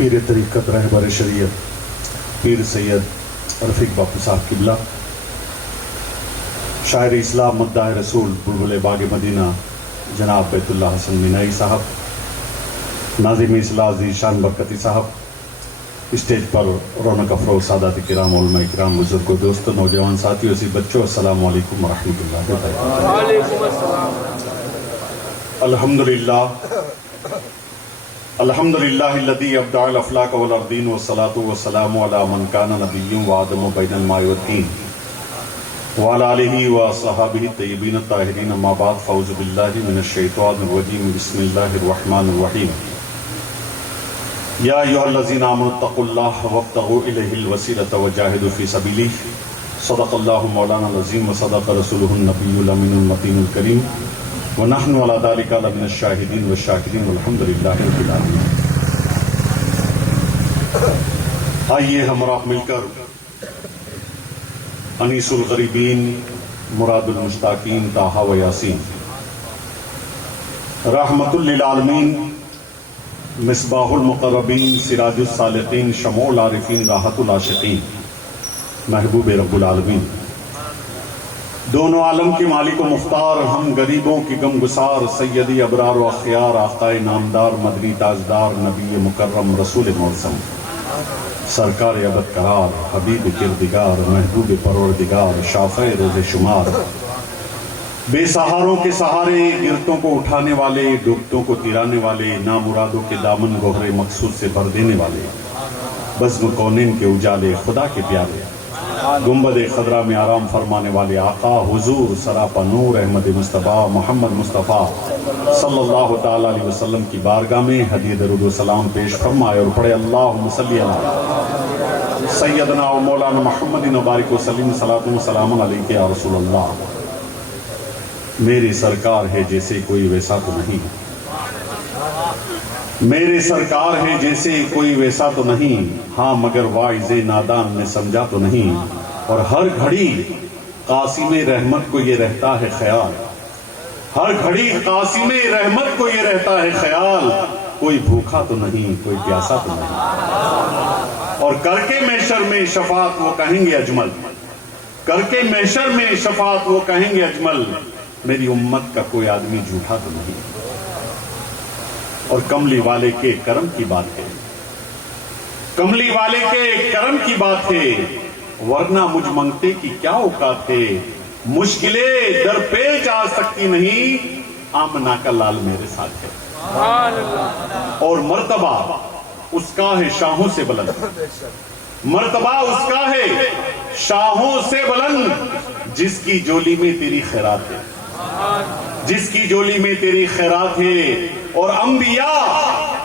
پیر طریقت رہبر شریعت پیر سید رفیق باپو صاحب قبلہ، شاعر اسلام مداح رسول بلبل باغ مدینہ جناب بیت اللہ حسن مینائی صاحب، ناظم اصلاح عزیز شان برکتی صاحب، اسٹیج پر رونق افروز سادات کرام، علماء کرام، بزرگوں، دوستوں، نوجوان ساتھیوں، اسی بچوں، السلام علیکم ورحمۃ اللہ وبرکاتہ۔ وعلیکم السلام۔ الحمدللہ الحمدللہ الذی ابدع الافلاک والارضین والصلاة والسلام علی من کان نبی وآدم بین الماء والطین وعلی آلہ وصحابہ الطیبین الطاہرین، اما بعد، فاعوذ باللہ من الشیطان الرجیم، بسم اللہ الرحمن الرحیم۔ یا ایھا الذین آمنوا اتقوا اللہ وابتغوا الیہ الوسیلۃ وجاہدوا فی سبیلہ، صدق اللہ مولانا العظیم وصدق رسولہ النبی الامین المتین الکریم، ونحن علی ذلک لمن الشاہدین والشاکرین والحمد للہ رب العالمین۔ آئیے ہمراہ مل کر انیس الغریبین، مراد المشتاقین، طٰہٰ و یاسین، رحمت للعالمین، مصباح المقربین، سراج الصالحین، شمع العارفین، راحت العاشقین، محبوب رب العالمین، دونوں عالم کے مالک و مختار، ہم غریبوں کی غم گسار، سیدی ابرار و اخیار، آقائے نامدار، مدنی تاجدار، نبی مکرم، رسول معظم، سرکار ابد قرار، حبیب کردگار، محبوب پروردگار، شافع روز شمار، بے سہاروں کے سہارے، گرتوں کو اٹھانے والے، ڈوبتوں کو تیرانے والے، نامرادوں کے دامن گوہر مقصود سے بھر دینے والے، بزم کونین کے اجالے، خدا کے پیارے، گنبد خضرا میں آرام فرمانے والے آقا حضور سراپا نور احمد مصطفیٰ محمد مصطفیٰ صلی اللہ تعالیٰ علیہ وسلم کی بارگاہ میں ہدیہ درود و سلام پیش فرمائے اور پڑھے اللہم صلی علی سیدنا و مولانا محمد مبارک وسلم، صلاۃ و سلام علیک یا رسول اللہ۔ میری سرکار ہے جیسے کوئی ویسا تو نہیں، میرے سرکار ہے جیسے کوئی ویسا تو نہیں، ہاں مگر واعظ نادان نے سمجھا تو نہیں، اور ہر گھڑی قاسم رحمت کو یہ رہتا ہے خیال، ہر گھڑی قاسم رحمت کو یہ رہتا ہے خیال، کوئی بھوکا تو نہیں، کوئی پیاسا تو نہیں، اور کر کے محشر میں شفاعت وہ کہیں گے اجمل، کر کے محشر میں شفاعت وہ کہیں گے اجمل، میری امت کا کوئی آدمی جھوٹا تو نہیں۔ اور کملی والے کے کرم کی بات ہے، کملی والے کے کرم کی بات ہے، ورنہ مجھ منگتے کی کیا اوقات ہے، مشکلیں در پیش آ سکتی نہیں، آمنہ کا لال میرے ساتھ ہے، اور مرتبہ اس کا ہے شاہوں سے بلند، مرتبہ اس کا ہے شاہوں سے بلند، جس کی جولی میں تیری خیرات ہے، جس کی جولی میں تیری خیرات ہے، اور انبیاء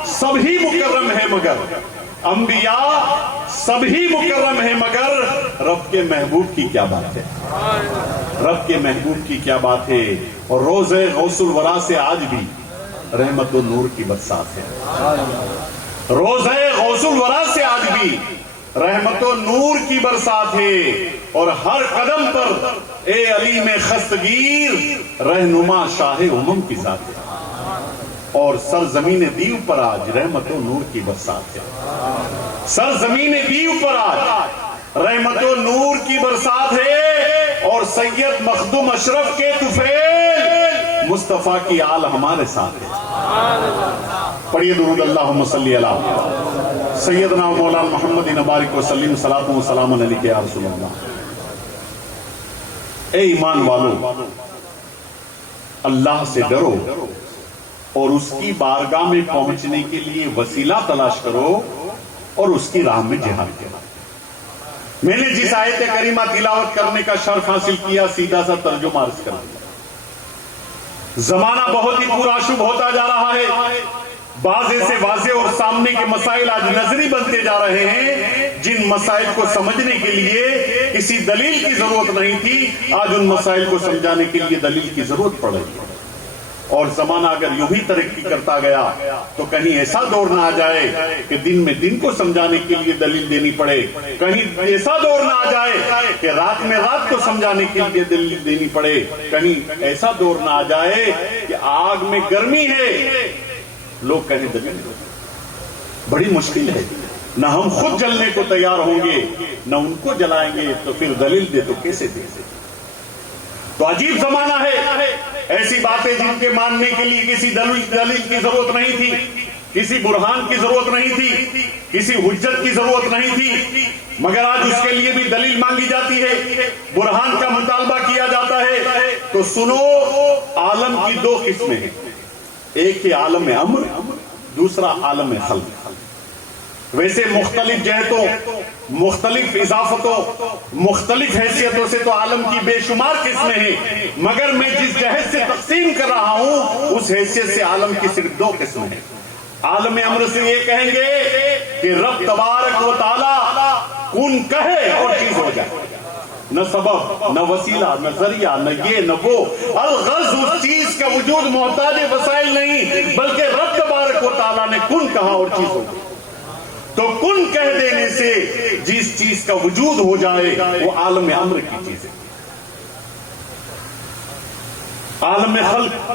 سب ہی مکرم ہے مگر، انبیاء سب ہی مکرم ہے مگر رب کے محبوب کی کیا بات ہے، رب کے محبوب کی کیا بات ہے، اور روز غوث الورا سے آج بھی رحمت و نور کی برسات ہے، روز غوث الورا سے آج بھی رحمت و نور کی برسات ہے، اور ہر قدم پر اے علی میں خستگیر رہنما شاہ امم کی ذات ہے، اور سرزمین دیو پر آج رحمت و نور کی برسات ہے، سرزمین دیو پر آج رحمت و نور کی برسات ہے، اور سید مخدوم اشرف کے طفیل مصطفیٰ کی آل ہمارے ساتھ ہے۔ پڑھیے درود اللہم صلی علی سیدنا و مولانا محمد مبارک وسلم، صلاۃ و سلام علیک یا رسول اللہ۔ اے ایمان والو، اللہ سے ڈرو اور اس کی بارگاہ میں پہنچنے کے لیے وسیلہ تلاش کرو، اور اس کی راہ میں جہاد کرو۔ میں نے جس آیت کریمہ تلاوت کرنے کا شرف حاصل کیا، سیدھا سا ترجمہ عرض کر دیا۔ زمانہ بہت ہی پرآشوب ہوتا جا رہا ہے، بعض ایسے واضح اور سامنے کے مسائل آج نظری بنتے جا رہے ہیں جن مسائل کو سمجھنے کے لیے کسی دلیل کی ضرورت نہیں تھی، آج ان مسائل کو سمجھانے کے لیے دلیل کی ضرورت پڑ رہی ہے۔ اور زمانہ اگر یوں ہی ترقی کرتا گیا تو کہیں ایسا دور نہ آ جائے کہ دن میں دن کو سمجھانے کے لیے دلیل دینی پڑے، کہیں ایسا دور نہ آ جائے کہ رات میں رات کو سمجھانے کے لیے دلیل دینی پڑے، کہیں ایسا دور نہ آ جائے کہ آگ میں گرمی ہے لوگ کہیں دلیل دو۔ بڑی مشکل ہے. نہ ہم خود جلنے کو تیار ہوں گے نہ ان کو جلائیں گے, تو پھر دلیل دے تو کیسے دے. تو عجیب زمانہ ہے. ایسی باتیں جن کے ماننے کے لیے کسی دلیل کی ضرورت نہیں تھی, کسی برہان کی ضرورت نہیں تھی, کسی حجت کی ضرورت نہیں تھی, مگر آج اس کے لیے بھی دلیل مانگی جاتی ہے, برہان کا مطالبہ کیا جاتا ہے. تو سنو, عالم کی دو قسمیں ہیں, ایک ہے عالم امر, دوسرا عالم خلق. ویسے مختلف جہتوں, مختلف اضافتوں, مختلف حیثیتوں سے تو عالم کی بے شمار قسمیں ہیں, مگر میں جس جہت سے تقسیم کر رہا ہوں اس حیثیت سے عالم کی صرف دو قسمیں ہیں. عالم امر سے یہ کہیں گے کہ رب تبارک و تعالی کن کہے اور چیز ہو جائے, نہ سبب نہ وسیلہ نہ ذریعہ نہ یہ نہ وہ. الغرض اس چیز کا وجود محتاج وسائل نہیں, بلکہ رب تبارک و تعالی نے کن کہا اور چیز ہو گئی. تو کن کہہ دینے سے جس چیز کا وجود ہو جائے وہ عالم امر کی چیز ہے. عالم خلق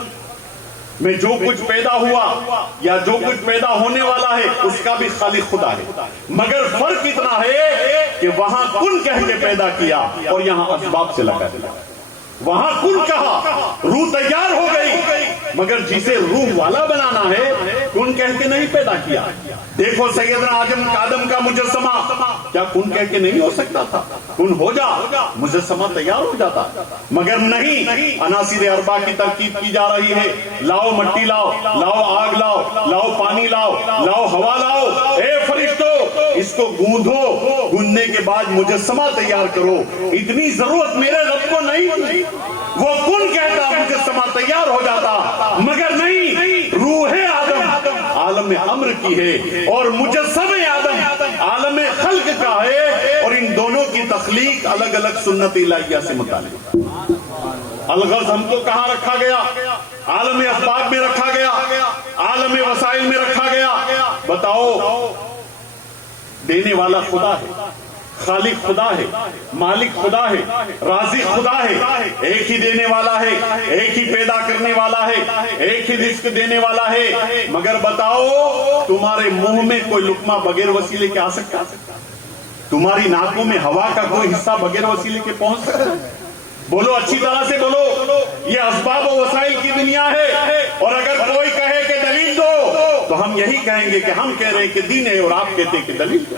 میں جو کچھ پیدا ہوا یا جو کچھ پیدا ہونے والا ہے اس کا بھی خالق خدا ہے, مگر فرق اتنا ہے کہ وہاں کن کہہ کے پیدا کیا اور یہاں اسباب سے لگا دیا. وہاں کن کہا, روح تیار ہو گئی, مگر جسے روح والا بنانا ہے کن کہہ کے نہیں پیدا کیا. دیکھو سیدنا آدم کا مجسمہ, کیا کن کہہ کے نہیں ہو سکتا تھا؟ کن ہو جا, مجسمہ تیار ہو جاتا, مگر نہیں. عناصر اربع کی ترکیب کی جا رہی ہے, لاؤ مٹی لاؤ, لاؤ آگ لاؤ, لاؤ پانی لاؤ, لاؤ ہوا لاؤ, اے فرشتو اس کو گوندھو, گوندنے کے بعد مجسمہ تیار کرو. اتنی ضرورت میرے رب کو نہیں تھی. وہ کن کہتا مجسمہ تیار ہو جاتا, مگر نہیں. روح آدم عالم امر کی ہے اور مجسم آدم عالم خلق کا ہے, اور ان دونوں کی تخلیق الگ الگ سنت الہیہ سے متعلق. الغرض ہم کو کہاں رکھا گیا؟ عالم اسباب میں رکھا گیا, عالم وسائل میں رکھا گیا. بتاؤ, دینے والا خدا ہے, خالق خدا ہے, مالک خدا ہے, رازق خدا ہے, ایک ہی دینے والا ہے, ایک ہی پیدا کرنے والا ہے, ایک ہی رزق دینے والا ہے. مگر بتاؤ, تمہارے منہ میں کوئی لقمہ بغیر وسیلے کے آ سکتا؟ تمہاری ناکوں میں ہوا کا کوئی حصہ بغیر وسیلے کے پہنچ سکتا؟ بولو, اچھی طرح سے بولو. یہ اسباب و وسائل کی دنیا ہے, اور اگر کوئی کہے کہ دلیل دو تو ہم یہی کہیں گے کہ ہم کہہ رہے ہیں کہ دین ہے اور آپ کہتے ہیں کہ دلیل دو.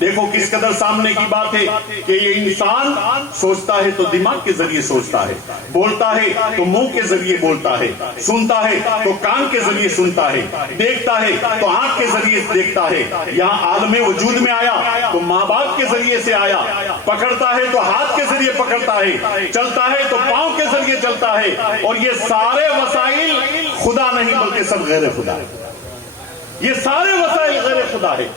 دیکھو کس قدر سامنے کی بات ہے کہ یہ انسان سوچتا ہے تو دماغ کے ذریعے سوچتا ہے, بولتا ہے تو منہ کے ذریعے بولتا ہے, سنتا ہے تو کان کے ذریعے سنتا ہے, دیکھتا ہے تو آنکھ کے ذریعے دیکھتا ہے. یہاں عالم وجود میں آیا تو ماں باپ کے ذریعے سے آیا, پکڑتا ہے تو ہاتھ کے ذریعے پکڑتا ہے, چلتا ہے تو پاؤں کے ذریعے چلتا ہے. اور یہ سارے وسائل خدا نہیں بلکہ سب غیر خدا ہے. یہ سارے وسائل غیر خدا ہے.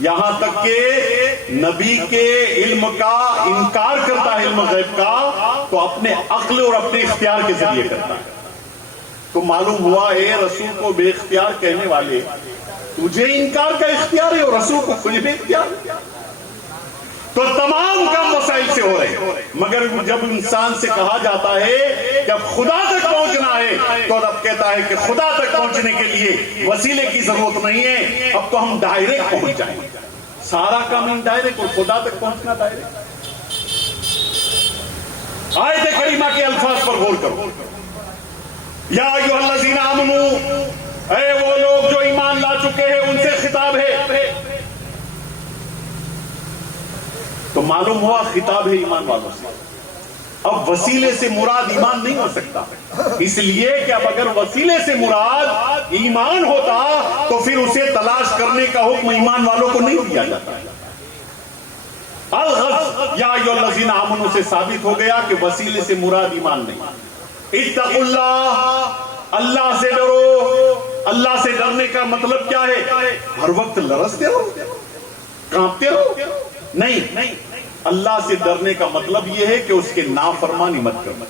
یہاں تک کہ نبی کے علم کا انکار کرتا ہے, علم غیب کا, تو اپنے عقل اور اپنے اختیار کے ذریعے کرتا ہے. تو معلوم ہوا اے رسول کو بے اختیار کہنے والے, تجھے انکار کا اختیار ہے اور رسول کو کچھ بھی اختیار. تو تمام کام وسائل سے ہو رہے, مگر جب انسان سے کہا جاتا ہے کہ اب خدا تک پہنچنا ہے تو اب کہتا ہے کہ خدا تک پہنچنے کے لیے وسیلے کی ضرورت نہیں ہے, اب تو ہم ڈائریکٹ پہنچ جائیں. سارا کام انڈائریکٹ اور خدا تک پہنچنا ڈائریکٹ. آیت کریمہ کے الفاظ پر غور کرو. یا ایھا الذین آمنو, اے وہ لوگ جو ایمان لا چکے ہیں, ان سے خطاب ہے. تو معلوم ہوا خطاب ہے ایمان والوں سے. اب وسیلے سے مراد ایمان نہیں ہو سکتا, اس لیے کہ اب اگر وسیلے سے مراد ایمان ہوتا تو پھر اسے تلاش کرنے کا حکم ایمان والوں کو نہیں دیا جاتا. الغرض یا ایھا الذین آمنوا سے ثابت ہو گیا کہ وسیلے سے مراد ایمان نہیں. اتقوا اللہ, اللہ سے ڈرو. اللہ سے ڈرنے کا مطلب کیا ہے؟ ہر وقت لرزتے رہو, کانپتے رہو؟ نہیں. اللہ سے ڈرنے کا مطلب یہ ہے کہ اس کے نافرمانی مت کرو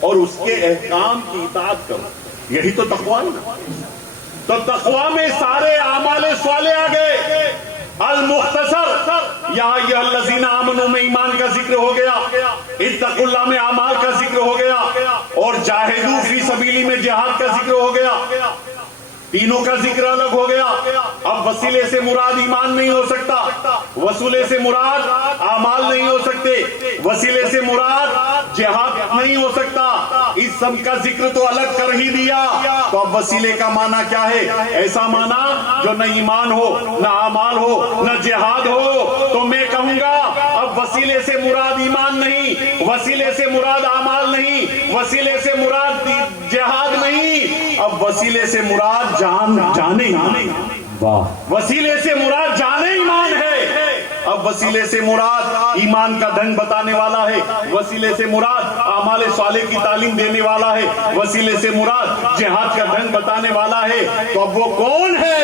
اور اس کے احکام کی اطاعت کرو. یہی تو تقویٰ ہے. تو تقویٰ میں سارے اعمال صالح آ گئے. المختصر یا ایھا الذین آمنوا میں ایمان کا ذکر ہو گیا, اتقوا اللہ میں اعمال کا ذکر ہو گیا, اور جاہدوا فی سبیلی میں جہاد کا ذکر ہو گیا. تینوں کا ذکر الگ ہو گیا. اب وسیلے سے مراد ایمان نہیں ہو سکتا, وسیلے سے مراد اعمال نہیں ہو سکتے, وسیلے سے مراد جہاد نہیں ہو سکتا. اس سب کا ذکر تو الگ کر ہی دیا. تو اب وسیلے کا معنی کیا ہے؟ ایسا معنی جو نہ ایمان ہو, نہ اعمال ہو, نہ جہاد ہو. تو میں کہوں گا اب وسیلے سے مراد ایمان نہیں, وسیلے سے مراد اعمال نہیں, وسیلے سے مراد جہاد نہیں, اب وسیلے سے مراد جانے وسیلے سے مراد جانے ایمان ہے. اب وسیلے سے مراد ایمان کا ڈھنگ بتانے والا ہے, وسیلے سے مراد اعمال صالح کی تعلیم دینے والا ہے, وسیلے سے مراد جہاد کا ڈھنگ بتانے والا ہے. تو اب وہ کون ہے؟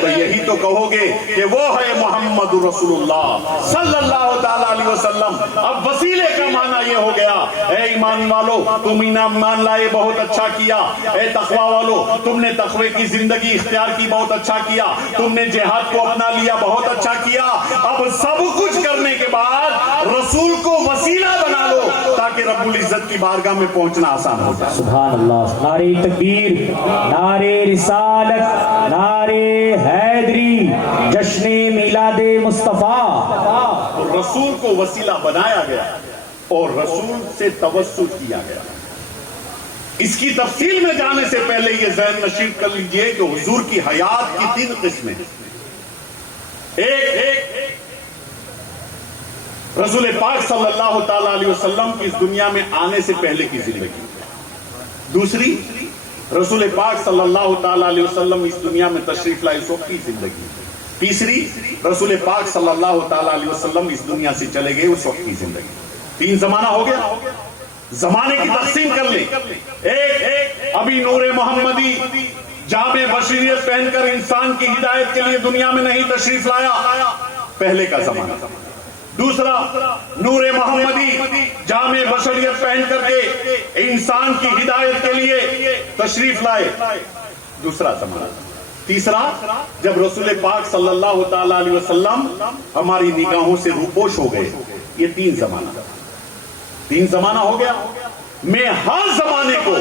تو یہی تو کہو گے کہ وہ ہے محمد رسول اللہ صلی اللہ تعالی علیہ وسلم. اب وسیلے کا معنی یہ ہو گیا, اے ایمان والو تم ایمان لائے بہت اچھا کیا, اے تقوی والو تم نے تقوی کی زندگی اختیار کی بہت اچھا کیا, تم نے جہاد کو اپنا لیا بہت اچھا کیا. اب سب کچھ کرنے کے بعد رسول کو وسیلہ بنا لو تاکہ رب العزت کی بارگاہ میں پہنچنا آسان ہو جائے. سبحان اللہ. نعرہ تکبیر, نعرہ رسالت, نعرہ حیدری, جشن میلاد مصطفیٰ. رسول کو وسیلہ بنایا گیا اور رسول سے توسل کیا گیا. اس کی تفصیل میں جانے سے پہلے یہ ذہن نشیب کر لیجئے کہ حضور کی حیات کی 3 قسمیں. ایک رسول پاک صلی اللہ تعالی علیہ وسلم کی اس دنیا میں آنے سے پہلے کی زندگی. دوسری رسول پاک صلی اللہ تعالی علیہ وسلم اس دنیا میں تشریف لائے اس وقت کی زندگی. تیسری رسول پاک صلی اللہ تعالی علیہ وسلم اس دنیا سے چلے گئے اس وقت کی زندگی. 3 زمانہ ہو گیا. زمانے کی تقسیم کر لیں. ایک ابھی نور محمدی جامع بشریت پہن کر انسان کی ہدایت کے لیے دنیا میں نہیں تشریف لایا, پہلے کا زمانہ. دوسرا نور محمدی جامع بشریت پہن کر کے انسان کی ہدایت کے لیے تشریف لائے, دوسرا زمانہ. تیسرا جب رسول پاک صلی اللہ تعالی علیہ وسلم ہماری نگاہوں سے روپوش ہو گئے. یہ 3 زمانہ. 3 زمانہ ہو گیا. میں ہر زمانے کو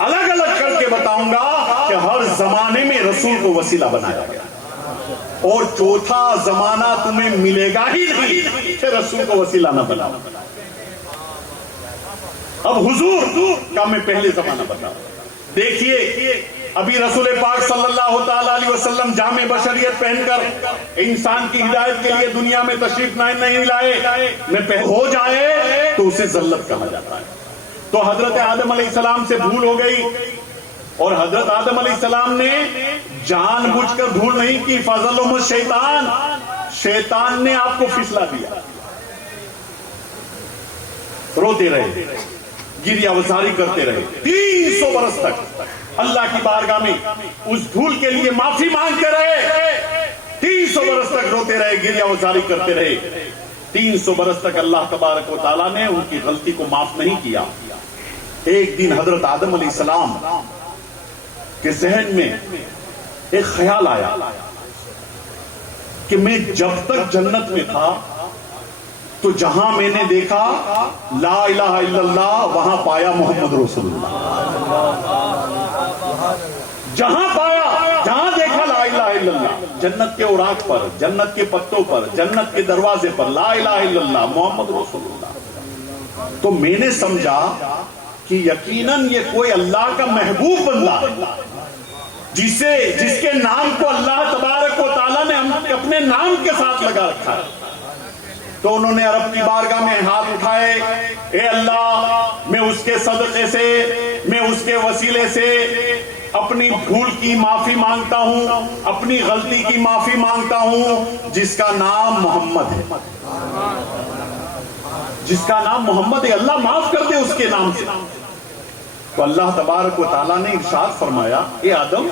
الگ الگ کر کے بتاؤں گا کہ ہر زمانے میں رسول کو وسیلہ بنایا گیا, اور چوتھا زمانہ تمہیں ملے گا ہی نہیں کہ رسول کو وسیلہ نہ بناؤ. اب حضور کا میں پہلے زمانہ بتاؤں. دیکھیے ابھی رسول پاک صلی اللہ تعالی علیہ وسلم جامع بشریت پہن کر انسان کی ہدایت کے لیے دنیا میں تشریف نہیں لائے. میں ہو جائے تو اسے ذلت کہا جاتا ہے. تو حضرت آدم علیہ السلام سے بھول ہو گئی, اور حضرت آدم علیہ السلام نے جان بوجھ کر بھول نہیں کی. فضلہم الشیطان, شیطان نے آپ کو پھسلا دیا. روتے رہے, گریہ وزاری کرتے رہے 300 برس تک. اللہ کی بارگاہ میں اس بھول کے لیے معافی مانگتے رہے. 300 برس تک روتے رہے, گریہ وزاری کرتے رہے. 300 برس تک اللہ تبارک و تعالیٰ نے ان کی غلطی کو معاف نہیں کیا. ایک دن حضرت آدم علیہ السلام کے ذہن میں ایک خیال آیا کہ میں جب تک جنت میں تھا تو جہاں میں نے دیکھا لا الہ الا اللہ, وہاں پایا محمد رسول اللہ. جہاں دیکھا لا الہ الا اللہ, جنت کے اوراق پر, جنت کے پتوں پر, جنت کے دروازے پر لا الہ الا اللہ محمد رسول اللہ. تو میں نے سمجھا کہ یقیناً یہ کوئی اللہ کا محبوب بندہ ہے جس کے نام کو اللہ تبارک و تعالیٰ نے اپنے نام کے ساتھ لگا رکھا ہے. تو انہوں نے رب کی بارگاہ میں ہاتھ اٹھائے, اے اللہ میں اس کے صدقے سے, میں اس کے وسیلے سے اپنی بھول کی معافی مانگتا ہوں, اپنی غلطی کی معافی مانگتا ہوں, جس کا نام محمد ہے, جس کا نام محمد ہے. اللہ معاف کر دے اس کے نام سے. تو اللہ تبارک و تعالیٰ نے ارشاد فرمایا, اے آدم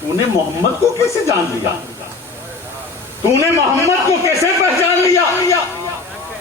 تو نے محمد کو کیسے جان لیا, تو نے محمد کو کیسے پہچان لیا؟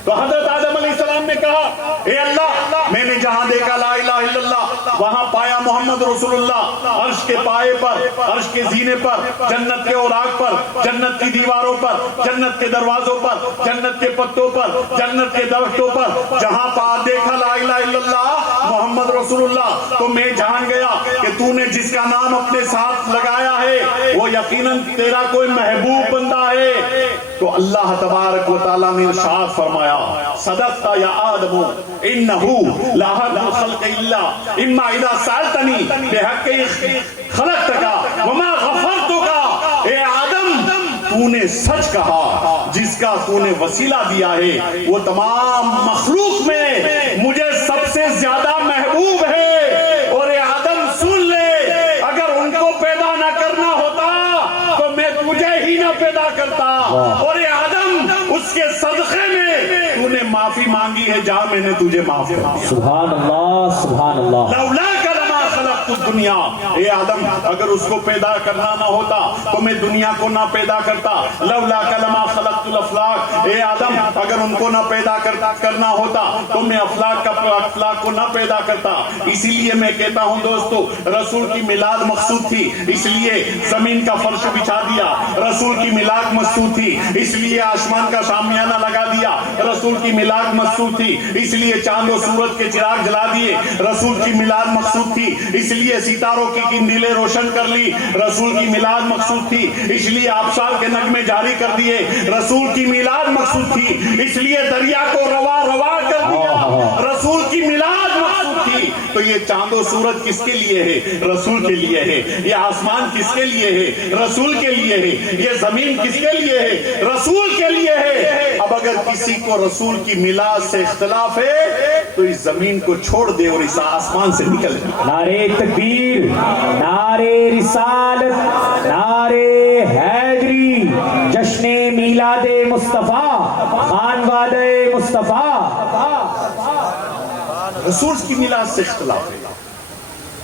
تو حضرت آدم علیہ السلام نے کہا, اے اللہ میں نے جہاں دیکھا لا الہ الا اللہ وہاں پایا محمد رسول اللہ عرش کے پائے پر، عرش کے زینے پر، جنت کے اوراق پر، جنت کی دیواروں پر، جنت کے دروازوں پر، جنت کے پتوں پر، جنت کے درختوں پر، جہاں پا دیکھا لا الہ الا اللہ محمد رسول اللہ، تو میں جان گیا کہ تو نے جس کا نام اپنے ساتھ لگایا ہے وہ یقیناً تیرا کوئی محبوب بندہ ہے۔ تو اللہ تبارک و تعالیٰ نے ارشاد فرمایا صدقت یا آدم انہو لا حق الخلق الا اما اذا سألتنی بحق خلقتک وما غفرتک۔ اے آدم تو نے سچ کہا، جس کا تو نے وسیلہ دیا ہے وہ تمام مخلوق میں مجھے سب سے زیادہ محبوب ہے۔ اور اے آدم سن لے، اگر ان کو پیدا نہ کرنا ہوتا تو میں تجھے ہی نہ پیدا کرتا، اور اے آدم اس کے صدقے میں تو نے معافی مانگی ہے جہاں میں نے تجھے معاف کر دیا۔ سبحان اللہ سبحان اللہ۔ لولاک لما خلقت الدنیا، اے آدم اگر اس کو پیدا کرنا نہ ہوتا تو میں دنیا کو نہ پیدا کرتا۔ لولاک لما خلقت الافلاک، اے آدم اگر ان کو نہ پیدا کرنا ہوتا تو میں افلاک کو نہ پیدا کرتا۔ اسی لیے میں کہتا ہوں دوستو، رسول کی میلاد مقصود تھی اس لیے زمین کا فرش بچھا دیا، رسول کی میلاد مقصود تھی اس لیے آسمان کا شامیانہ لگا دیا، رسول کی میلاد مقصود تھی اس لیے چاند و سورج کے چراغ جلا دیے، رسول کی میلاد مقصود تھی اس لیے ستاروں کی قندیلیں روشن کر لی، رسول کی میلاد مقصود تھی اس لیے آبشار کے نغمے جاری کر دیے، رسول کی میلاد مقصود تھی اس لیے دریا کو روا روا کر دیا، رسول کی میلاد مقصود تھی۔ تو یہ چاند و سورج کس کے لیے ہے؟ رسول کے لیے ہے۔ یہ آسمان کس کے لیے ہے؟ رسول کے لیے ہے۔ یہ زمین کس کے لیے ہے؟ رسول کے لیے ہے۔ اب اگر کسی کو رسول کی میلاد سے اختلاف ہے تو اس زمین کو چھوڑ دے اور اس آسمان سے نکل جائے۔ نعرے تکبیر، نعرے رسالت، نعرے حیدری، جشن میلاد مصطفیٰ، خانواد مصطفیٰ۔ رسول کی میلاد سے اختلاف ہے،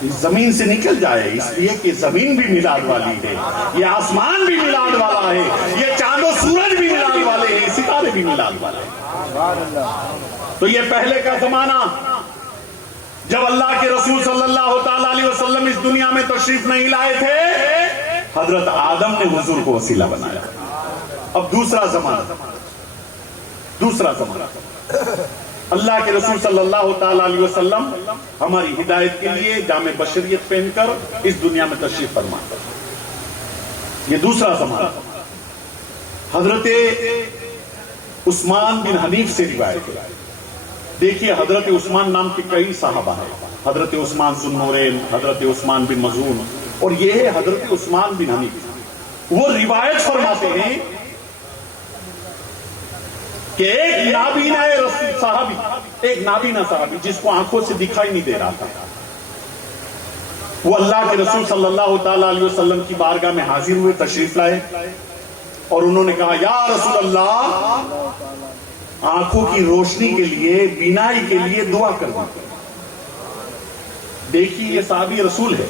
اس زمین سے نکل جائے، اس لیے کہ زمین بھی میلاد والی ہے، یہ آسمان بھی میلاد والا ہے، یہ چاند و سورج بھی میلاد والے ہیں، ستارے بھی میلاد والے ہیں۔ تو یہ پہلے کا زمانہ جب اللہ کے رسول صلی اللہ تعالی علیہ وسلم اس دنیا میں تشریف نہیں لائے تھے، حضرت آدم نے حضور کو وسیلہ بنایا۔ اب دوسرا زمانہ اللہ کے رسول صلی اللہ تعالی علیہ وسلم ہماری ہدایت کے لیے جامع بشریت پہن کر اس دنیا میں تشریف فرما کر، یہ دوسرا زمانہ۔ حضرت عثمان بن حنیف سے روایت ہے، دیکھیے حضرت عثمان نام کے کئی صحابہ ہیں، حضرت عثمان ذو النورین، حضرت عثمان بن مظعون، اور یہ ہے حضرت عثمان بن حنیف۔ وہ روایت فرماتے ہیں کہ ایک نابینا صحابی جس کو آنکھوں سے دکھائی نہیں دے رہا تھا، وہ اللہ کے رسول صلی اللہ تعالی علیہ وسلم کی بارگاہ میں حاضر ہوئے، تشریف لائے، اور انہوں نے کہا یا رسول اللہ آنکھوں کی روشنی کے لیے، بینائی کے لیے دعا کر دیجیے۔ دیکھیے یہ صحابی رسول ہے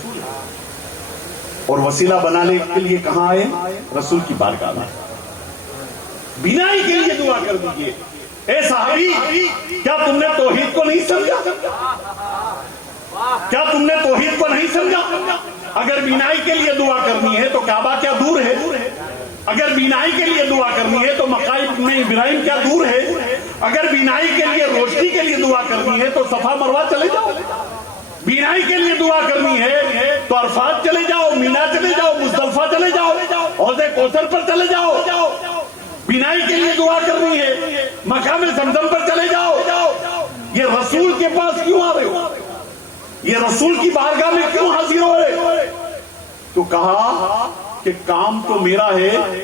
اور وسیلہ بنانے کے لیے کہاں آئے؟ رسول کی بارگاہ میں، بینائی کے لیے دعا کر دیجیے۔ اے صحابی کیا تم نے توحید کو نہیں سمجھا؟ کیا تم نے توحید کو نہیں سمجھا؟ اگر بینائی کے لیے دعا کرنی ہے تو کعبہ کیا دور ہے؟ اگر بینائی کے لیے دعا کرنی ہے تو مقام ابراہیم کیا دور ہے؟ اگر بینائی کے لیے روشنی کے لیے دعا کرنی ہے تو صفا مروہ چلے جاؤ، بینائی کے لیے دعا کرنی ہے تو عرفات چلے جاؤ، مینا چلے جاؤ، مزدلفہ چلے جاؤ، حوض کوثر پر چلے جاؤ۔ بینائی کے لیے دعا کرنی ہے مقام زمزم پر چلے جاؤ۔ یہ رسول کے پاس کیوں آ رہے ہو؟ یہ رسول کی بارگاہ میں کیوں حاضر ہو رہے؟ تو کہا کہ کام تو میرا ہے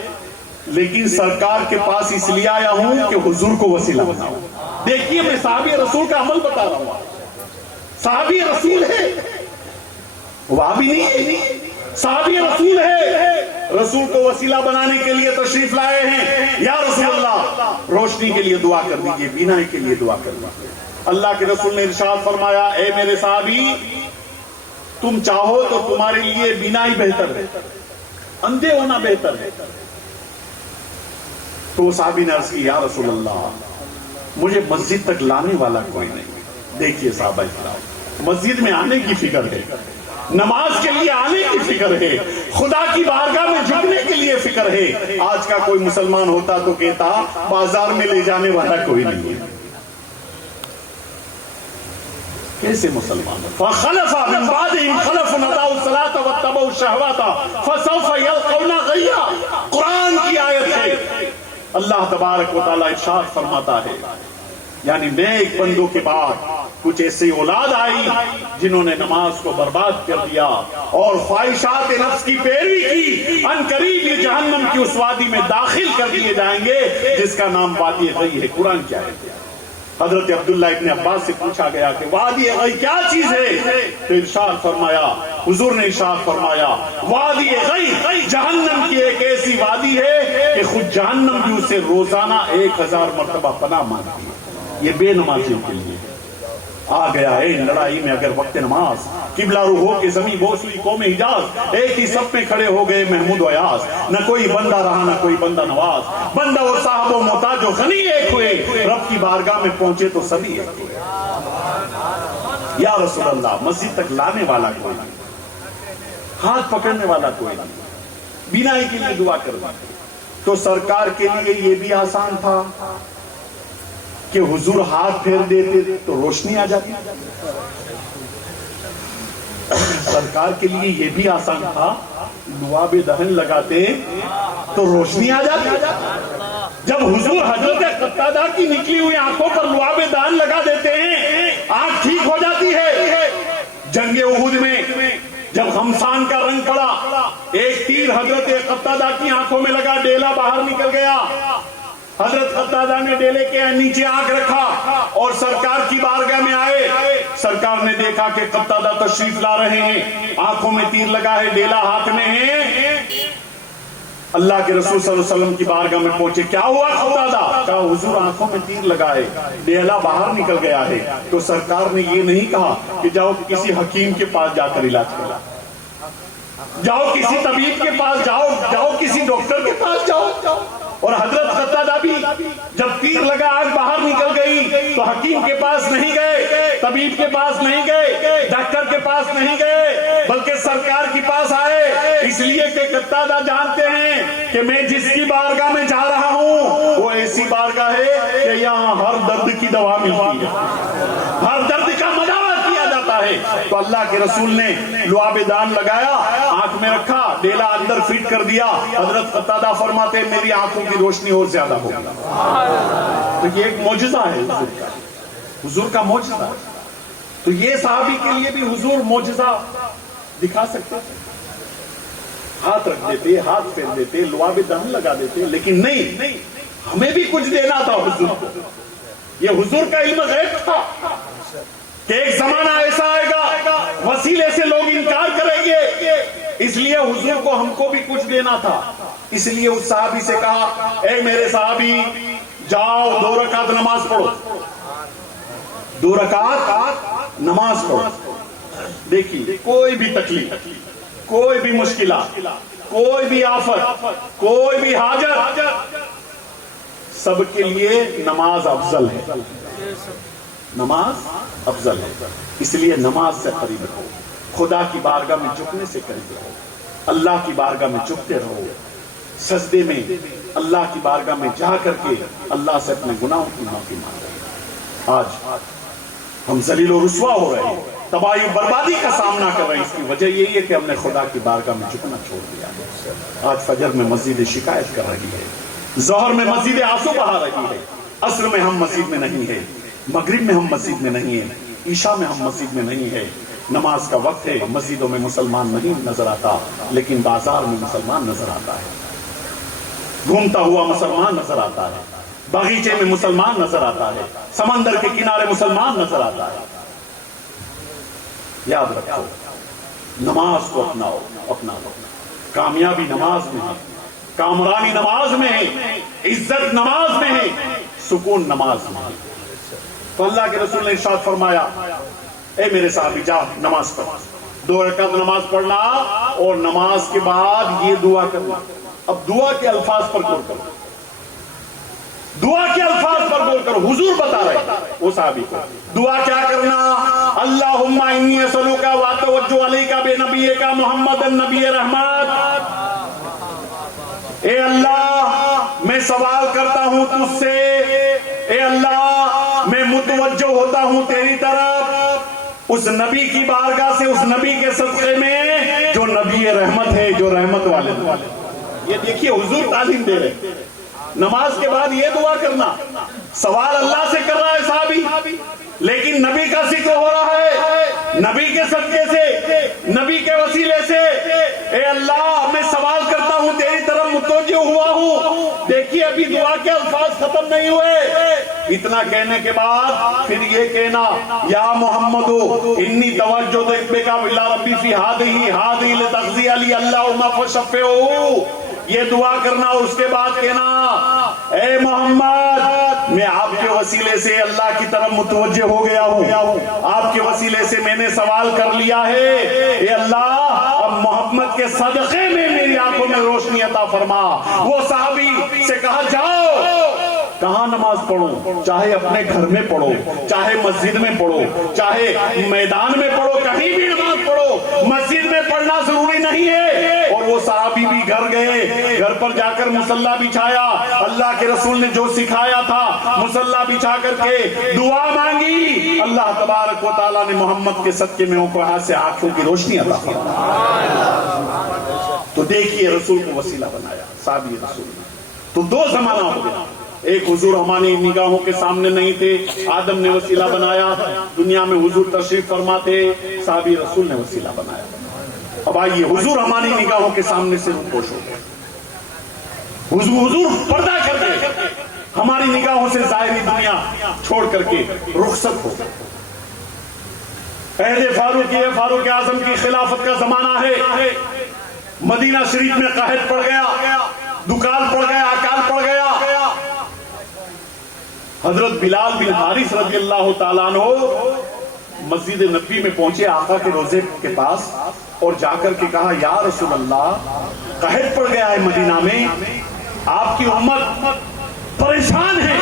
لیکن سرکار کے پاس اس لیے آیا ہوں کہ حضور کو وسیلہ بناؤں۔ دیکھیے میں صحابی رسول کا عمل بتا رہا ہوں، صحابی رسول ہے، وہابی نہیں ہے، صحابی رسول ہے، رسول کو وسیلہ بنانے کے لیے تشریف لائے ہیں۔ یا رسول اللہ روشنی کے لیے دعا کر دیجئے، بینائی کے لیے دعا کر دیجئے۔ اللہ کے رسول نے ارشاد فرمایا اے میرے صحابی تم چاہو تو تمہارے لیے بینائی بہتر ہے، اندھے ہونا بہتر ہے۔ تو وہ صحابی نے عرض کی یا رسول اللہ مجھے مسجد تک لانے والا کوئی نہیں۔ دیکھیے صحابہ کرام مسجد میں آنے کی فکر ہے، نماز کے لیے آنے کی فکر ہے، خدا کی بارگاہ میں جھکنے کے لیے فکر ہے۔ آج کا کوئی مسلمان ہوتا تو کہتا بازار میں لے جانے والا کوئی نہیں ہے۔ کیسے مسلمان؟ فَخَلَفَ مِن بَعْدِهِمْ خَلَفٌ أَضَاعُوا الصَّلَاةَ وَاتَّبَعُوا الشَّهَوَاتَ فَسَوْفَ يَلْقَوْنَ غَيًّا۔ قرآن کی آیت ہے، اللہ تبارک و تعالیٰ ارشاد فرماتا ہے، یعنی نیک بندوں کے بعد کچھ ایسی اولاد آئی جنہوں نے نماز کو برباد کر دیا اور خواہشات نفس کی پیروی کی، ان قریب یہ جہنم کی اس وادی میں داخل کر دیے جائیں گے جس کا نام وادی غی ہے۔ قرآن کیا ہے؟ حضرت عبداللہ ابن عباس سے پوچھا گیا کہ وادی غی کیا چیز ہے؟ تو ارشاد فرمایا، حضور نے ارشاد فرمایا، وادی غی جہنم کی ایک ایسی وادی ہے کہ خود جہنم بھی اسے روزانہ 1000 مرتبہ پناہ مانگتی ہے۔ یہ بے نمازیوں کے لیے آ گیا ہے لڑائی میں اگر وقت نماز، قبلہ روح ہو کے زمین بوس ہوئی قوم حجاز، ایک ہی صف میں کھڑے ہو گئے محمود و ایاز، نہ کوئی بندہ رہا نہ کوئی بندہ نواز، بندہ و صاحب و محتاج و غنی ایک ہوئے، رب کی بارگاہ میں پہنچے تو سبھی ایک ہوئے۔ یا رسول اللہ، مسجد تک لانے والا کوئی نہیں، ہاتھ پکڑنے والا کوئی نہیں، بینائی کے لیے دعا کرنا، تو سرکار کے لیے یہ بھی آسان تھا کہ حضور ہاتھ پھیر دیتے تو روشنی آ جاتی، سرکار کے لیے یہ بھی آسان تھا لعاب دہن لگاتے تو روشنی آ جاتی۔ جب حضور حضرت قتادہ کی نکلی ہوئی آنکھوں پر لعاب دہن لگا دیتے ہیں، آنکھ ٹھیک ہو جاتی ہے۔ جنگ احد میں جب خمسان کا رنگ پڑا، ایک تیر حضرت قتادہ کی آنکھوں میں لگا، ڈیلا باہر نکل گیا، حضرت قتادہ نے ڈیلے کے نیچے آنکھ رکھا اور سرکار کی بارگاہ میں آئے۔ سرکار نے دیکھا کہ قتادہ تشریف لا رہے ہیں، آنکھوں میں تیر لگا ہے، ڈیلا ہاتھ میں ہے۔ اللہ کے رسول صلی اللہ علیہ وسلم کی بارگاہ میں پہنچے، کیا ہوا قتادہ؟ کہا حضور آنکھوں میں تیر لگا ہے، ڈیلا باہر نکل گیا ہے۔ تو سرکار نے یہ نہیں کہا کہ جاؤ کسی حکیم کے پاس جا کر علاج کرو، جاؤ کسی طبیب کے پاس جاؤ کسی ڈاکٹر کے پاس جاؤ۔ اور حضرت قتادہ بھی جب تیر لگا آنکھ باہر نکل گئی تو حکیم کے پاس نہیں گئے، طبیب کے پاس نہیں گئے، ڈاکٹر کے پاس نہیں گئے، بلکہ سرکار کے پاس آئے، اس لیے کہ قتادہ جانتے ہیں کہ میں جس کی بارگاہ میں جا رہا ہوں وہ ایسی بارگاہ ہے کہ یہاں ہر درد کی دوا ملتی ہے، ہر درد کا مداوع کیا جاتا ہے۔ تو اللہ کے رسول نے لعاب دہن لگایا، آنکھ میں رکھا، ڈیلا اندر فٹ کر دیا۔ حضرت قتادہ فرماتے میری آنکھوں کی روشنی اور زیادہ ہو گئی۔ تو یہ ایک معجزہ ہے حضور کا معجزہ ہے۔ تو یہ صحابی کے لیے بھی حضور معجزہ دکھا سکتے تھے، ہاتھ رکھ دیتے، ہاتھ پھیر دیتے، لعاب دہن لگا دیتے، لیکن نہیں، ہمیں بھی کچھ دینا تھا حضور کو۔ یہ حضور کا علم غیب تھا کہ ایک زمانہ ایسا آئے گا وسیلے سے لوگ انکار کریں گے، اس لیے حضور کو ہم کو بھی کچھ دینا تھا۔ اس لیے اس صحابی سے کہا، اے میرے صحابی جاؤ 2 رکعت نماز پڑھو، 2 رکعت نماز پڑھو۔ دیکھیے کوئی بھی تکلیف، کوئی بھی مشکلات، کوئی بھی آفت، کوئی بھی حاجت، سب کے لیے نماز افضل ہے، نماز افضل ہے۔ اس لیے نماز سے قریب رہو، خدا کی بارگاہ میں جھکنے سے قریب رہو، اللہ کی بارگاہ میں جھکتے رہو، سجدے میں اللہ کی بارگاہ میں جا کر کے اللہ سے اپنے گناہوں کی معافی مانگو۔ آج ہم ذلیل و رسوا ہو رہے ہیں، تباہی و بربادی کا سامنا کر رہے ہیں، اس کی وجہ یہی ہے کہ ہم نے خدا کی بارگاہ میں جھکنا چھوڑ دیا ہے۔ آج فجر میں مسجد شکایت کر رہی ہے، ظہر میں مسجد آنسو بہا رہی ہے، عصر میں ہم مسجد میں نہیں ہے، مغرب میں ہم مسجد میں نہیں ہیں، عشاء میں ہم مسجد میں نہیں ہے۔ نماز کا وقت ہے، مسجدوں میں مسلمان نہیں نظر آتا، لیکن بازار میں مسلمان نظر آتا ہے، گھومتا ہوا مسلمان نظر آتا ہے، باغیچے میں مسلمان نظر آتا ہے، سمندر کے کنارے مسلمان نظر آتا ہے۔ یاد رکھو، نماز کو اپنا لو، کامیابی نماز میں ہے، کامرانی نماز میں ہے، عزت نماز میں ہے، سکون نماز میں ہے۔ تو اللہ کے رسول نے ارشاد فرمایا، اے میرے صحابی جا نماز پڑھ، 2 رکعت نماز پڑھنا اور نماز کے بعد یہ دعا کرنا۔ اب دعا کے الفاظ پر غور کرو، دعا کے الفاظ پر غور کرو، حضور بتا رہے وہ صحابی کو دعا کیا کرنا۔ اللہم انی اسألک واتوجہ علیک بنبیک محمد النبی رحمت. اے اللہ میں سوال کرتا ہوں تجھ سے، اے اللہ میں متوجہ ہوتا ہوں تیری طرف اس نبی کی بارگاہ سے، اس نبی کے صدقے میں جو نبی رحمت ہے، جو رحمت والے. یہ دیکھیے حضور تعلیم دے رہے، نماز کے بعد یہ دعا کرنا. سوال اللہ سے کر رہا ہے صحابی، لیکن نبی کا ذکر ہو رہا ہے، نبی کے صدقے سے، نبی کے وسیلے سے. اے اللہ میں سوال کرتا ہوں تیری طرف متوجہ ہوا ہوں. دیکھیے ابھی دعا کے الفاظ ختم نہیں ہوئے. اتنا کہنے کے بعد پھر یہ کہنا یا محمد انی توجہ بک الی ربی فی ہذہ لتقضی علی اللہم فشفعہ. یہ دعا کرنا اور اس کے بعد کہنا اے محمد میں آپ کے وسیلے سے اللہ کی طرف متوجہ ہو گیا ہوں، آپ کے وسیلے سے میں نے سوال کر لیا ہے. اے اللہ اب محمد کے صدقے میں میری آنکھوں میں روشنی عطا فرما. وہ صحابی سے کہا جاؤ، کہاں نماز پڑھو، چاہے اپنے گھر میں پڑھو، چاہے مسجد میں پڑھو، چاہے میدان میں پڑھو، کہیں بھی نماز پڑھو. مسجد میں پڑھنا ضروری نہیں ہے. اور وہ صحابی بھی گھر گئے، گھر پر جا کر مصلی بچھایا، اللہ کے رسول نے جو سکھایا تھا مصلی بچھا کر کے دعا مانگی. اللہ تبارک و تعالیٰ نے محمد کے صدقے میں سے آنکھوں کی روشنی عطا فرمائی. تو دیکھیے رسول کو وسیلہ بنایا صحابی رسول نے. تو دو زمانہ ہو گیا. ایک حضور ہماری نگاہوں کے سامنے نہیں تھے، آدم نے وسیلہ بنایا. دنیا میں حضور تشریف فرما تھے، صحابی رسول نے وسیلہ بنایا. اب آئیے حضور ہماری نگاہوں کے سامنے سے روپوش ہو گئے. حضور پردہ کر کے ہماری نگاہوں سے ظاہری دنیا چھوڑ کر کے رخصت ہو گئے. عہد فاروق اعظم کی خلافت کا زمانہ ہے. مدینہ شریف میں قحط پڑ گیا، دکال پڑ گیا، اکال پڑ گیا. حضرت بلال بن حارث رضی اللہ تعالیٰ عنہ مسجد نبوی میں پہنچے آقا کے روزے کے پاس اور جا کر کے کہا یا رسول اللہ قحط پڑ گیا ہے مدینہ میں، آپ کی امت پریشان ہے،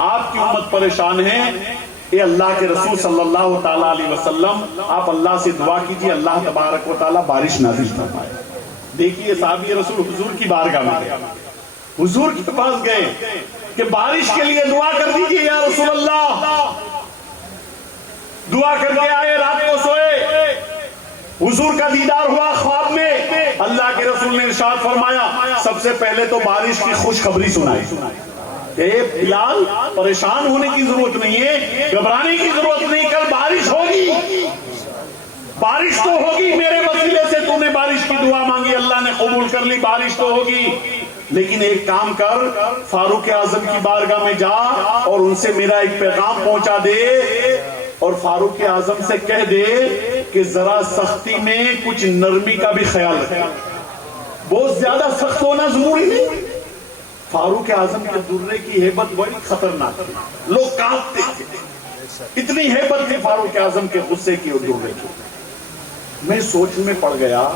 آپ کی امت پریشان ہے. اے اللہ کے رسول صلی اللہ تعالیٰ علیہ وسلم آپ اللہ سے دعا کیجئے اللہ تبارک و تعالیٰ بارش نازل فرمائے. دیکھیے صحابی رسول حضور کی بارگاہ میں گئے، حضور کے پاس گئے کہ بارش کے لیے دعا کر دیجئے یا رسول اللہ. دعا کر کے آئے، رات کو سوئے، حضور کا دیدار ہوا خواب میں. اللہ کے رسول نے ارشاد فرمایا سب سے پہلے تو بارش کی خوشخبری سنائی کہ بلال پریشان ہونے کی ضرورت نہیں ہے، گھبرانے کی ضرورت نہیں، کل بارش ہوگی، بارش تو ہوگی. میرے وسیلے سے تو نے بارش کی دعا مانگی، اللہ نے قبول کر لی، بارش تو ہوگی. لیکن ایک کام کر، فاروق اعظم کی بارگاہ میں جا اور ان سے میرا ایک پیغام پہنچا دے اور فاروق اعظم سے کہہ دے کہ ذرا سختی میں کچھ نرمی کا بھی خیال رکھے. بہت زیادہ سخت ہونا ضروری نہیں. فاروق اعظم کے درے کی ہیبت بڑی خطرناک تھی، لوگ کانپتے تھے، اتنی ہیبت تھی فاروق اعظم کے غصے کی اور درے کی. میں سوچ میں پڑ گیا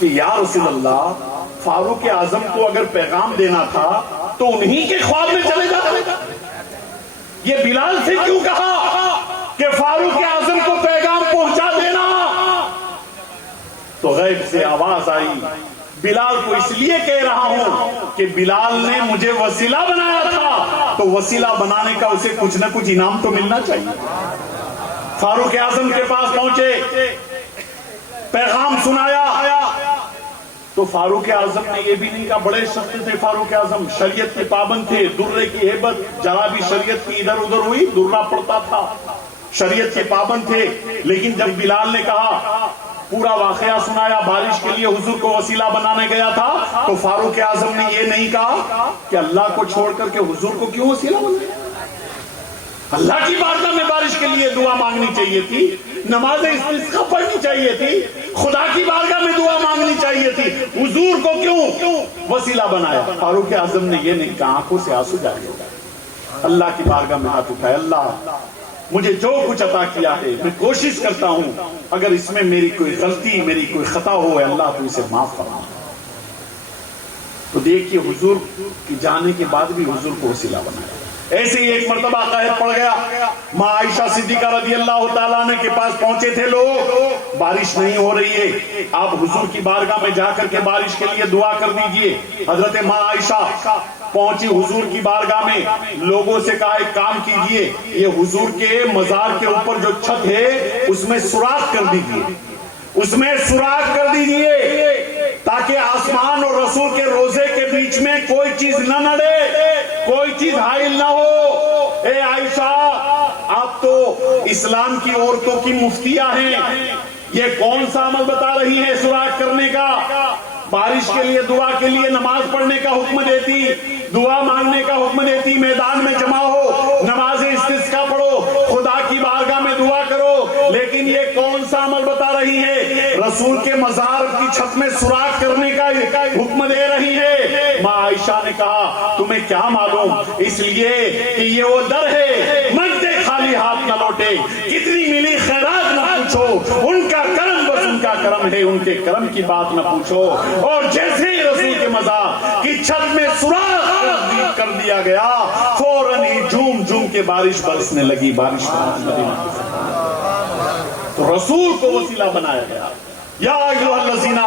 کہ یا رسول اللہ فاروق اعظم کو اگر پیغام دینا تھا تو انہی کے خواب میں چلے جاتا. یہ بلال سے کیوں کہا کہ فاروق اعظم کو پیغام پہنچا دینا؟ تو غیب سے آواز آئی بلال کو اس لیے کہہ رہا ہوں کہ بلال نے مجھے وسیلہ بنایا تھا، تو وسیلہ بنانے کا اسے کچھ نہ کچھ انعام تو ملنا چاہیے. فاروق اعظم کے پاس پہنچے، پیغام سنایا. تو فاروق اعظم نے یہ بھی نہیں کہا، بڑے سخت تھے فاروق اعظم، شریعت کے پابند تھے، درے کی ہیبت ذرا بھی شریعت کی ادھر ادھر ہوئی درہ پڑتا تھا، شریعت کے پابند تھے. لیکن جب بلال نے کہا، پورا واقعہ سنایا، بارش کے لیے حضور کو وسیلہ بنانے گیا تھا، تو فاروق اعظم نے یہ نہیں کہا کہ اللہ کو چھوڑ کر کے حضور کو کیوں وسیلہ بنایا. اللہ کی بارگاہ میں بارش کے لیے دعا مانگنی چاہیے تھی، نماز استسقاء پڑھنی چاہیے تھی، خدا کی بارگاہ میں دعا مانگنی چاہیے تھی. حضور کو کیوں وسیلہ بنایا؟ فاروق اعظم نے یہ نہیں کہا، آنکھوں سے آنسو جاری ہو گئے، اللہ کی بارگاہ میں ہاتھ اٹھائے، اللہ مجھے جو کچھ عطا کیا ہے میں کوشش کرتا ہوں اگر اس میں میری کوئی غلطی، میری کوئی خطا ہو ہے اللہ تو اسے معاف فرما. تو دیکھیے حضور کی جانے کے بعد بھی حضور کو وسیلہ بنایا. ایسے ہی ایک مرتبہ قحط پڑ گیا، ماں عائشہ صدیقہ رضی اللہ تعالیٰ عنہ کے پاس پہنچے تھے لوگ، بارش نہیں ہو رہی ہے، آپ حضور کی بارگاہ میں جا کر کے بارش کے لیے دعا کر دیجئے۔ حضرت ماں عائشہ پہنچی حضور کی بارگاہ میں، لوگوں سے کہا ایک کام کیجئے، یہ حضور کے مزار کے اوپر جو چھت ہے اس میں سوراخ کر دیجئے، اس میں سوراخ کر دیجئے تاکہ آسمان اور رسول کے روزے کے بیچ میں کوئی چیز نہ نڑے، کوئی چیز حائل نہ ہو۔ اے عائشہ، آپ تو اسلام کی عورتوں کی مفتیہ ہیں، یہ کون سا عمل بتا رہی ہیں سوراخ کرنے کا؟ بارش کے لیے دعا کے لیے نماز پڑھنے کا حکم دیتی، دعا مانگنے کا حکم دیتی، میدان میں جمع ہو، نماز استسقاء پڑھو، خدا کی بارگاہ میں دعا کرو، لیکن یہ کون سا عمل بتا رہی ہے؟ رسول کے مزار کی چھت میں سوراخ کرنے کا حکم دے رہی ہے۔ ماں عائشہ نے کہا تمہیں کیا معلوم، اس لیے کہ یہ وہ در ہے، منگتے خالی ہاتھ نہ لوٹے، کتنی ملی خیرات نہ پوچھو، ان کا کرم بس ان کا کرم ہے، ان کے کرم کی بات نہ پوچھو۔ اور جیسے ہی رسول کے مزار کی چھت میں سوراخ کر دیا گیا، فوراً ہی جھوم جھوم کے بارش برسنے لگی، بارش تو رسول کو وسیلہ بنایا گیا۔ یا ایھا الذین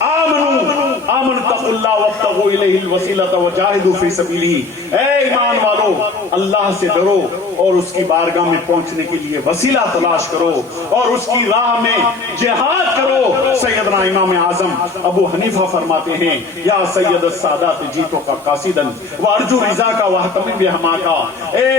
آمنوا اتقوا اللہ وابتغوا الیہ الوسیلۃ وجاہدوا فی سبیلہ، اے ایمان والو اللہ سے ڈرو اور اس کی بارگاہ میں پہنچنے کے لیے وسیلہ تلاش کرو اور اس کی راہ میں جہاد کرو۔ سیدنا امام اعظم ابو حنیفہ فرماتے ہیں یا سید السادات جیتو کا قاصدا وارجو رضا کا واہتم بہما کا، اے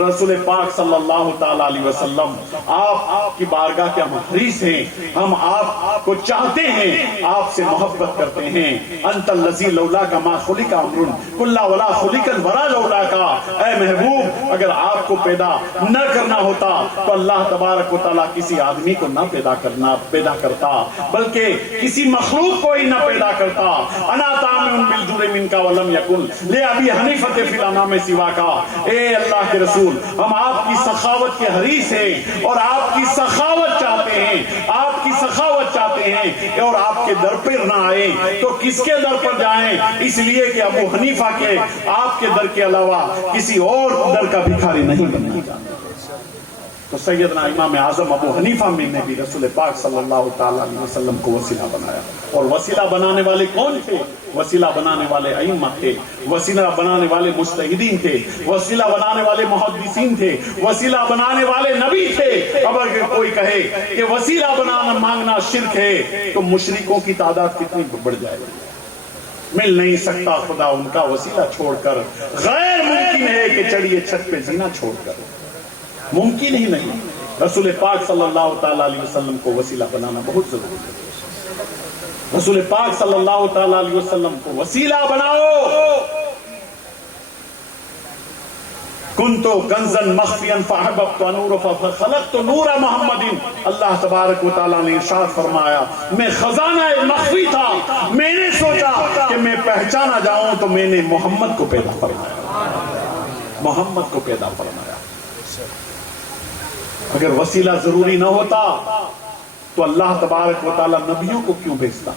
رسول پاک صلی اللہ تعالی علیہ وسلم، آپ کی بارگاہ کے ہم حریص ہیں، ہم آپ کو چاہتے ہیں، آپ سے محبت کرتے ہیں۔ انت الذی لولا کا ما خلق امر کلا ولا خلق الورا لولا کا، اے محبوب اگر آپ کو پیدا نہ کرنا ہوتا تو اللہ تبارک و تعالیٰ کسی آدمی کو نہ پیدا کرتا بلکہ کسی مخلوق کو ہی نہ پیدا کرتا۔ انا تامن بالجر منک ولم یکن لابی حنیفۃ فی الانام سوا کا، اے اللہ کے رسول ہم آپ کی سخاوت کے حریص ہیں اور آپ کی سخاوت چاہتے ہیں، آپ کی سخاوت چاہتے ہیں، اور آپ کے در پر نہ آئے تو کس کے در پر جائیں؟ اس لیے کہ ابو حنیفہ کے آپ کے در کے علاوہ کسی اور در کا بھکاری نہیں بننا چاہتے۔ تو سیدنا امام اعظم ابو حنیفہ نے بھی رسول پاک صلی اللہ تعالی علیہ وسلم کو وسیلہ بنایا۔ اور وسیلہ بنانے والے کون تھے؟ وسیلہ بنانے والے ائمہ تھے، وسیلہ بنانے والے مجتہدین تھے، وسیلہ بنانے والے محدثین تھے، وسیلہ بنانے والے نبی تھے۔ اب اگر کوئی کہے کہ وسیلہ بنانا مانگنا شرک ہے تو مشرکوں کی تعداد کتنی بڑھ جائے گی۔ مل نہیں سکتا خدا ان کا وسیلہ چھوڑ کر، غیر ممکن ہے کہ چڑھیے چھت پہ زنا چھوڑ کر، ممکن ہی نہیں۔ رسول پاک صلی اللہ تعالی علیہ وسلم کو وسیلہ بنانا بہت ضروری ہے۔ رسول پاک صلی اللہ تعالی علیہ وسلم کو وسیلہ بناؤ۔ کنتو کنزا مخفیا فاحببت نور فخلقت نور محمد، اللہ تبارک و تعالیٰ نے ارشاد فرمایا میں خزانہ مخفی تھا، میں نے سوچا کہ میں پہچانا جاؤں تو میں نے محمد کو پیدا فرمایا، محمد کو پیدا فرمایا۔ اگر وسیلہ ضروری نہ ہوتا تو اللہ تبارک و تعالیٰ نبیوں کو کیوں بھیجتا،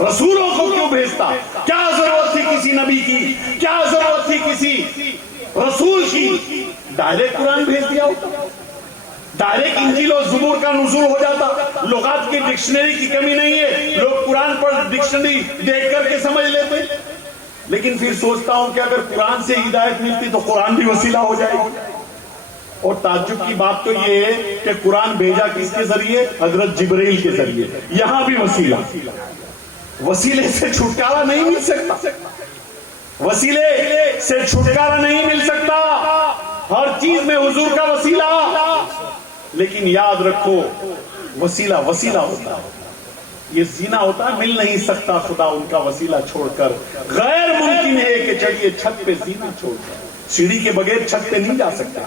رسولوں کو کیوں بھیجتا؟ کیا ضرورت تھی کسی نبی کی، کیا ضرورت تھی کسی رسول کی؟ ڈائریکٹ قرآن بھیج دیا ہوتا، ڈائریکٹ انجیل و زبور کا نزول ہو جاتا۔ لغات کی ڈکشنری کی کمی نہیں ہے، لوگ قرآن پر ڈکشنری دیکھ کر کے سمجھ لیتے، لیکن پھر سوچتا ہوں کہ اگر قرآن سے ہدایت ملتی تو قرآن بھی وسیلہ ہو جائے گی۔ اور تعجب کی بات تو یہ ہے کہ قرآن بھیجا کس کے ذریعے؟ حضرت جبرائیل کے ذریعے، یہاں بھی وسیلہ، وسیلے سے چھٹکارا نہیں مل سکتا، وسیلے سے چھٹکارا نہیں مل سکتا، ہر چیز میں حضور کا وسیلہ۔ لیکن یاد رکھو وسیلہ وسیلہ ہوتا ہے، یہ زنا ہوتا ہے، مل نہیں سکتا خدا ان کا وسیلہ چھوڑ کر۔ غیر ممکن ہے کہ چڑھیے چھت پہ زنا چھوڑ کر، سیڑھی کے بغیر چھت پہ نہیں جا سکتا۔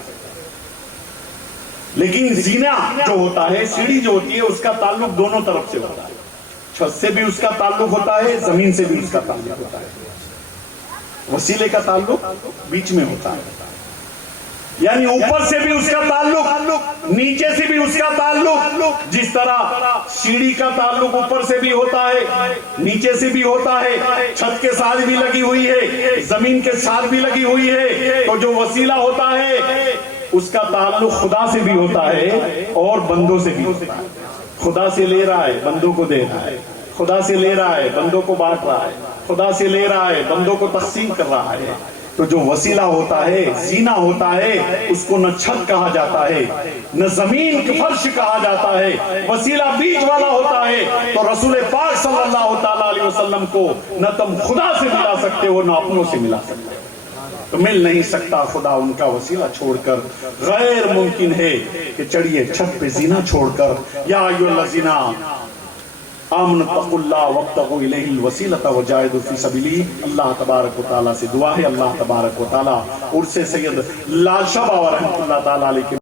لیکن زنا جو ہوتا ہے، سیڑھی جو ہوتی ہے، اس کا تعلق دونوں طرف سے ہوتا ہے، چھت سے بھی اس کا تعلق ہوتا ہے، زمین سے بھی اس کا تعلق ہوتا ہے، وسیلے کا تعلق بیچ میں ہوتا ہے۔ یعنی اوپر سے بھی اس کا تعلق، نیچے سے بھی اس کا تعلق، جس طرح سیڑھی کا تعلق اوپر سے بھی ہوتا ہے، نیچے سے بھی ہوتا ہے، چھت کے ساتھ بھی لگی ہوئی ہے، زمین کے ساتھ بھی لگی ہوئی ہے، تو جو وسیلہ ہوتا ہے اس کا تعلق خدا سے بھی ہوتا ہے اور بندوں سے بھی ہوتا ہے۔ خدا سے لے رہا ہے، بندوں کو دے رہا ہے، خدا سے لے رہا ہے، بندوں کو بانٹ رہا ہے، خدا سے لے رہا ہے، بندوں کو تقسیم کر رہا ہے۔ تو جو وسیلہ ہوتا ہے، زینہ ہوتا ہے، اس کو نہ چھت کہا جاتا ہے، نہ زمین کا فرش کہا جاتا ہے، وسیلہ بیچ والا ہوتا ہے۔ تو رسول پاک صلی اللہ تعالیٰ علیہ وسلم کو نہ تم خدا سے ملا سکتے ہو نہ اپنوں سے ملا سکتے ہو، تو مل نہیں سکتا خدا ان کا وسیلہ چھوڑ کر۔ غیر ممکن ہے کہ چڑھیے چھت پہ زینہ چھوڑ کر، یا ایھا الذین آمنوا اتقوا اللہ وابتغوا الیہ الوسیلۃ وجاہدوا فی سبیلہ۔ اللہ تبارک و تعالیٰ سے دعا ہے، اللہ تبارک و تعالیٰ عرس سید لال شاہ بابا رحمۃ اللہ تعالیٰ علیہ کے